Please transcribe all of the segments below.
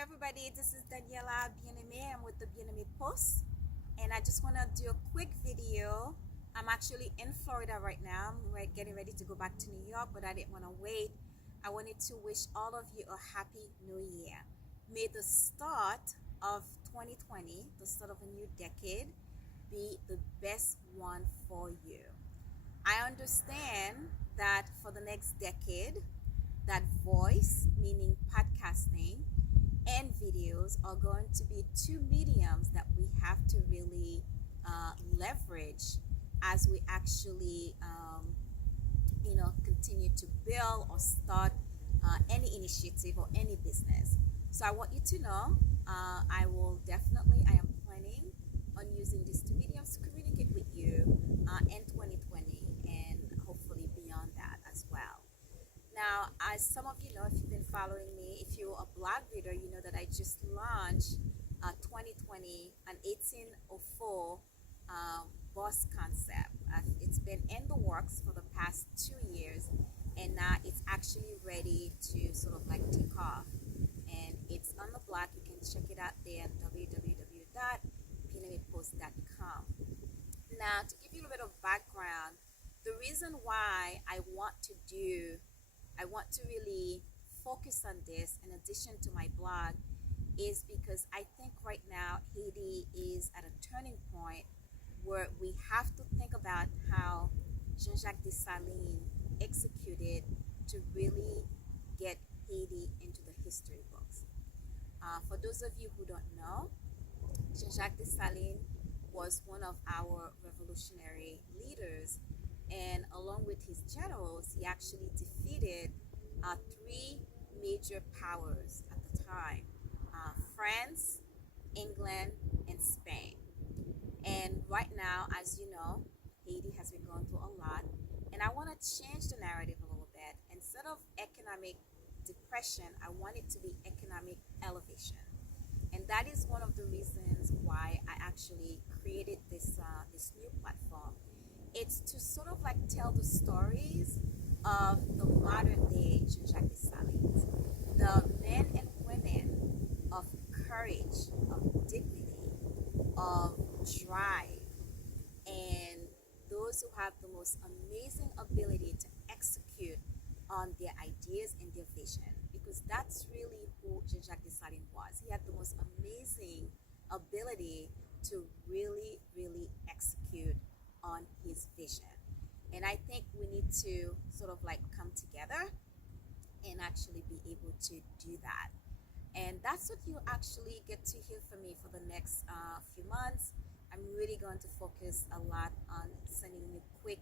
everybody, this is Daniela Bien-Aime. I'm with the Bien-Aime Post, and I just want to do a quick video. I'm actually in Florida right now. Getting ready to go back to New York, but I didn't want to wait. I wanted to wish all of you a happy new year. May the start of 2020, the start of a new decade, be the best one for you. I understand that for the next decade, that voice, meaning podcasting, and videos are going to be two mediums that we have to really leverage as we actually, continue to build or start any initiative or any business. So I want you to know, I am planning on using these two mediums to communicate with you in 2020 and hopefully beyond that as well. Now, as some of you know, if you've been following me, if you're a blog reader, you know that I just launched 2020 an 1804 boss concept. It's been in the works for the past 2 years, and now it's actually ready to sort of like take off. And it's on the blog. You can check it out there at www.bien-aime-post.com. Now, to give you a little bit of background, the reason why I want to really focus on this in addition to my blog is because I think right now Haiti is at a turning point where we have to think about how Jean-Jacques Dessalines executed to really get Haiti into the history books. For those of you who don't know, Jean-Jacques Dessalines was one of our revolutionary leaders, and along with his generals, he actually defeated three major powers at the time: France, England, and Spain. And right now, as you know, Haiti has been going through a lot, and I want to change the narrative a little bit. Instead of economic depression, I want it to be economic elevation. And that is one of the reasons why I actually created this new platform. It's to sort of like tell the stories of the modern day Jean-Jacques Dessalines, the men and women of courage, of dignity, of drive, and those who have the most amazing ability to execute on their ideas and their vision. Because that's really who Jean-Jacques Dessalines was. He had the most amazing ability to really, really execute on his vision. And I think we need to sort of like come together and actually be able to do that. And that's what you actually get to hear from me for the next few months. I'm really going to focus a lot on sending you quick,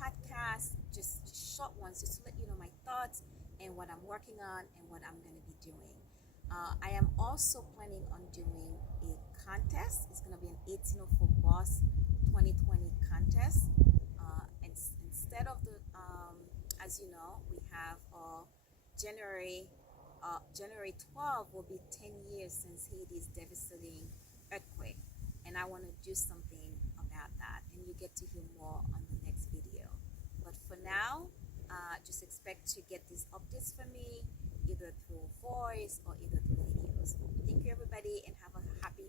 podcasts, just short ones, just to let you know my thoughts and what I'm working on and what I'm going to be doing. I am also planning on doing a contest. It's going to be an 1804 Boss 2020 contest. And instead of as you know, we have January 12 will be 10 years since Haiti's devastating earthquake. And I want to do something about that. And you get to hear more on the next video. But for now, just expect to get these updates from me either through voice or either through videos. Thank you, everybody, and have a happy